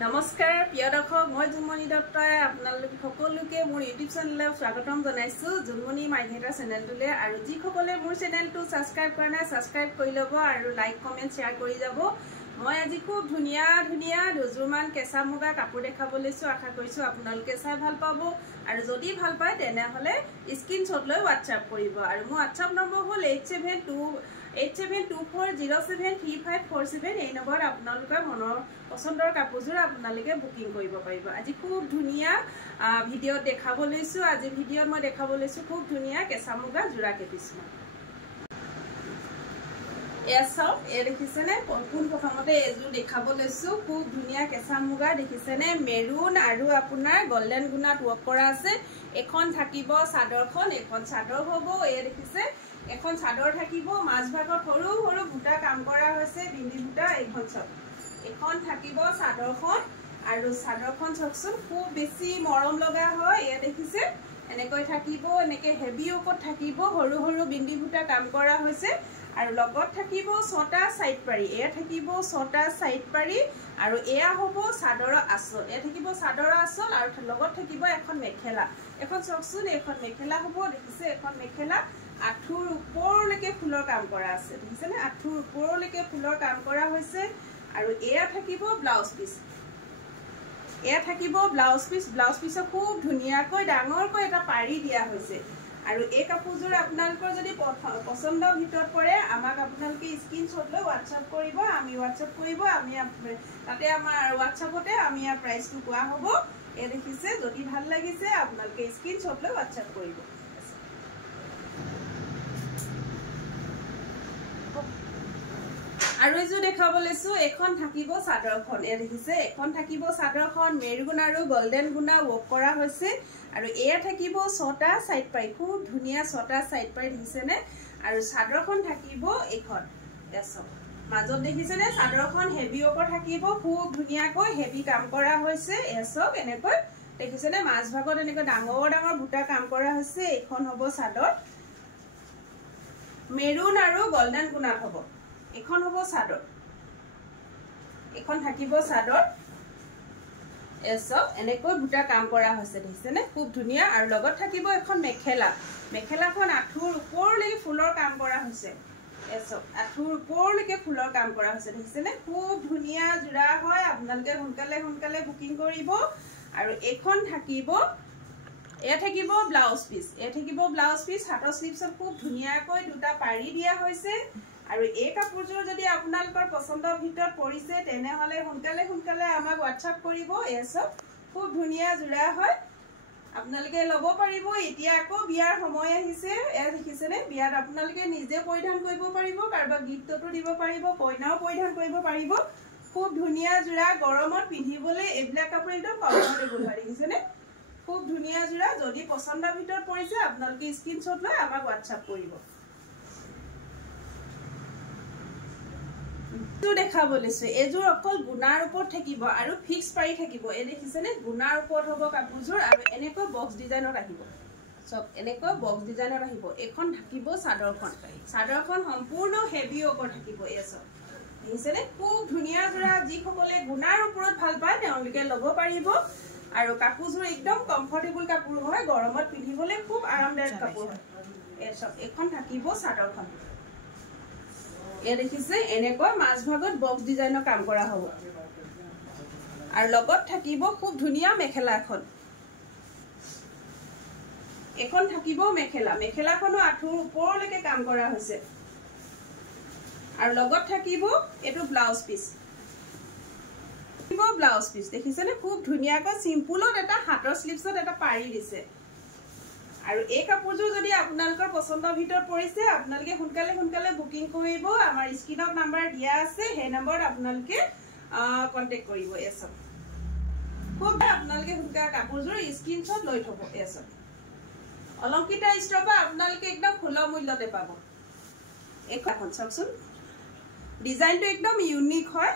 নমস্কাৰ প্ৰিয় দৰ্শক মই জুনমণি দত্তই আপোনালোক সকলোকে মোৰ ইউটিউব চেনেললৈ স্বাগতম জনাইছোঁ জুনমণি মাইঘেটা চেনেলটোলৈ আৰু যিসকলে মোৰ চেনেলটো ছাবস্ক্ৰাইব কৰা নাই ছাবস্ক্ৰাইব কৰি ল'ব আৰু লাইক কমেণ্ট শ্বেয়াৰ কৰি যাব মই আজি খুব ধুনীয়া ধুনীয়া দুযোৰমান কেঁচা মুগা কাপোৰ দেখাব লৈছোঁ আশা কৰিছোঁ আপোনালোকে চাই ভাল পাব আৰু যদি ভাল পায় তেনেহ'লে স্ক্ৰীনশ্বট লৈ হোৱাটছআপ কৰিব আৰু মোৰ হোৱাটছআপ নম্বৰ হ'ল 8724073547 এই নম্বৰত আপোনালোকৰ মনৰ পচন্দৰ কাপোৰযোৰ আপোনালোকে বুকিং কৰিব পাৰিব আজি খুব ধুনীয়া ভিডিঅ'ত দেখাব লৈছোঁ আজি ভিডিঅ'ত মই দেখাব লৈছোঁ খুব ধুনীয়া কেঁচা মুগা যোৰা কেইপিছমান এয়া চাওক এই দেখিছেনে প্ৰথমতে এযোৰ দেখাব লৈছোঁ খুব ধুনীয়া কেঁচা মুগা দেখিছেনে মেৰুন আৰু আপোনাৰ গল্ডেন গুণাত ৱৰ্ক কৰা আছে এখন থাকিব চাদৰখন এখন চাদৰ হ'ব এই দেখিছে এখন চাদৰ থাকিব মাজভাগত সৰু সৰু বুটা কাম কৰা হৈছে বিন্দি বুটা এইখন চাওক এখন থাকিব চাদৰখন আৰু চাদৰখন চাওকচোন খুব বেছি মৰম লগা হয় এয়া দেখিছে এনেকৈ থাকিব এনেকৈ হেভি ওপৰত থাকিব সৰু সৰু বিন্দি বুটা কাম কৰা হৈছে আৰু লগত থাকিব ছটা সাইড পাৰি এয়া থাকিব ছটা সাইড পাৰি আৰু এয়া হ'ব চাদৰৰ আঁচল এয়া থাকিব চাদৰৰ আঁচল আৰু লগত থাকিব এখন মেখেলা এখন চাওকচোন এখন মেখেলা হ'ব দেখিছে এখন মেখেলা আঁঠুৰ ওপৰলৈকে ফুলৰ কাম কৰা আছে দেখিছেনে আঁঠুৰ ওপৰলৈকে ফুলৰ কাম কৰা হৈছে আৰু এয়া থাকিব ব্লাউজ পিচ এয়া থাকিব ব্লাউজ পিচক খুব ধুনীয়াকৈ ডাঙৰকৈ এটা পাৰি দিয়া হৈছে আৰু এই কাপোৰযোৰ আপোনালোকৰ যদি পছন্দৰ ভিতৰত পৰে আমাক আপোনালোকে স্ক্ৰীনশ্বট লৈ হোৱাটছআপ কৰিব আমি হোৱাটছআপ কৰিব আমি তাতে আমাৰ হোৱাটছআপতে আমি ইয়াৰ প্ৰাইচটো কোৱা হ'ব এই দেখিছে যদি ভাল লাগিছে আপোনালোকে স্ক্ৰীনশ্বট লৈ হোৱাটছআপ কৰিব আৰু এযোৰ দেখাব লৈছোঁ এখন থাকিব চাদৰখন এই দেখিছে এখন থাকিব চাদৰখন মেৰুন আৰু গল্ডেন গুণা ৱৰ্ক কৰা হৈছে আৰু এয়া থাকিব ছটা সাইড পাৰি খুব ধুনীয়া ছটা সাইড পাৰি দেখিছেনে আৰু চাদৰখন থাকিব এইখন এছক মাজত দেখিছেনে চাদৰখন হেভি ওপৰ থাকিব খুব ধুনীয়াকৈ হেভি কাম কৰা হৈছে এছক এনেকৈ দেখিছেনে মাজভাগত এনেকৈ ডাঙৰ ডাঙৰ বুটা কাম কৰা হৈছে এইখন হ'ব চাদৰ মেৰুন আৰু গল্ডেন গুণাত হ'ব এখন হ'ব চাদৰ এখন থাকিব চাদৰ এছক এনেকৈ বুটা কাম কৰা হৈছে দেখিছেনে খুব ধুনীয়া আৰু লগত থাকিব এখন মেখেলাখন আঁঠুৰ ওপৰলৈকে ফুলৰ কাম কৰা হৈছে এছক আঁঠুৰ ওপৰলৈকে ফুলৰ কাম কৰা হৈছে দেখিছেনে খুব ধুনীয়া যোৰা হয় আপোনালোকে সোনকালে বুকিং কৰিব আৰু এখন থাকিব এয়া থাকিব ব্লাউজ পিচ হাতৰ স্লিভছত খুব ধুনীয়াকৈ দুটা পাৰি দিয়া হৈছে আৰু এই কাপোৰযোৰ যদি আপোনালোকৰ পছন্দৰ ভিতৰত পৰিছে তেনেহ'লে সোনকালে আমাক হোৱাটছআপ কৰিব এছক খুব ধুনীয়া যোৰা হয় আপোনালোকে ল'ব পাৰিব এতিয়া আকৌ বিয়াৰ সময় আহিছে এয়া দেখিছেনে বিয়াত আপোনালোকে নিজে পৰিধান কৰিব পাৰিব কাৰোবাক গিফ্টতো দিব পাৰিব কইনাও পৰিধান কৰিব পাৰিব খুব ধুনীয়া যোৰা গৰমত পিন্ধিবলৈ এইবিলাক কাপোৰ একদম কমফৰ্টেবল হয় দেখিছেনে খুব ধুনীয়া যোৰা যদি পছন্দৰ ভিতৰত পৰিছে আপোনালোকে স্ক্ৰীনশ্বট লৈ আমাক হোৱাটছআপ কৰিব দেখাব লৈছোঁ এযোৰ অকল গুণাৰ ওপৰত থাকিব আৰু ফিক্স পাৰি থাকিব এই দেখিছেনে গুণাৰ ওপৰত হ'ব কাপোৰযোৰ আৰু এনেকৈ বক্স ডিজাইনত আহিব চব এনেকৈ বক্স ডিজাইনত আহিব এখন থাকিব চাদৰখন সম্পূৰ্ণ হেভি ওপৰত থাকিব এই চব দেখিছেনে খুব ধুনীয়া যোৰা যিসকলে গুণাৰ ওপৰত ভাল পায় তেওঁলোকে ল'ব পাৰিব আৰু কাপোৰযোৰ একদম কমফৰ্টেবল কাপোৰ হয় গৰমত পিন্ধিবলৈ খুব আৰামদায়ক কাপোৰ হয় এই চব এখন থাকিব চাদৰখন এ দেখিছে এনেকৈ মাজভাগত বক্স ডিজাইনৰ কাম কৰা হ'ব আৰু লগত থাকিব খুব ধুনীয়া মেখেলা এখন থাকিব মেখেলাখনো আঁঠুৰ ওপৰলৈকে কাম কৰা হৈছে আৰু লগত থাকিব এইটো ব্লাউজ পিচ দেখিছেনে খুব ধুনীয়াকৈ চিম্পুলত এটা হাতৰ স্লিভছত এটা পাৰি দিছে আৰু এই কাপোৰযোৰ যদি আপোনালোকৰ পছন্দৰ ভিতৰত পৰিছে আপোনালোকে সোনকালে বুকিং কৰিব আমাৰ স্ক্ৰীনত নাম্বাৰ দিয়া আছে সেই নম্বৰত আপোনালোকে কন্টেক্ট কৰিব এছক খুব আপোনালোকে সোনকালে কাপোৰযোৰ স্ক্ৰীনশ্বট লৈ থব এছক অলংকিতা ষ্টৰৰ পৰা আপোনালোকে একদম সুলভ মূল্যতে পাব এইখন চাওকচোন ডিজাইনটো একদম ইউনিক হয়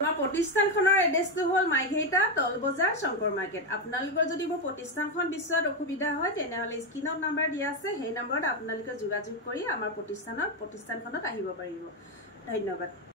আমাৰ প্ৰতিষ্ঠানখনৰ এড্ৰেছটো হ'ল মাইঘেটা টল বজাৰ শংকৰ মাৰ্কেট আপোনালোকৰ যদি মোৰ প্ৰতিষ্ঠানখন বিচৰাত অসুবিধা হয় তেনেহ'লে স্ক্ৰীনত নাম্বাৰ দিয়া আছে সেই নম্বৰত আপোনালোকে যোগাযোগ কৰি আমাৰ প্ৰতিষ্ঠানখনত আহিব পাৰিব ধন্যবাদ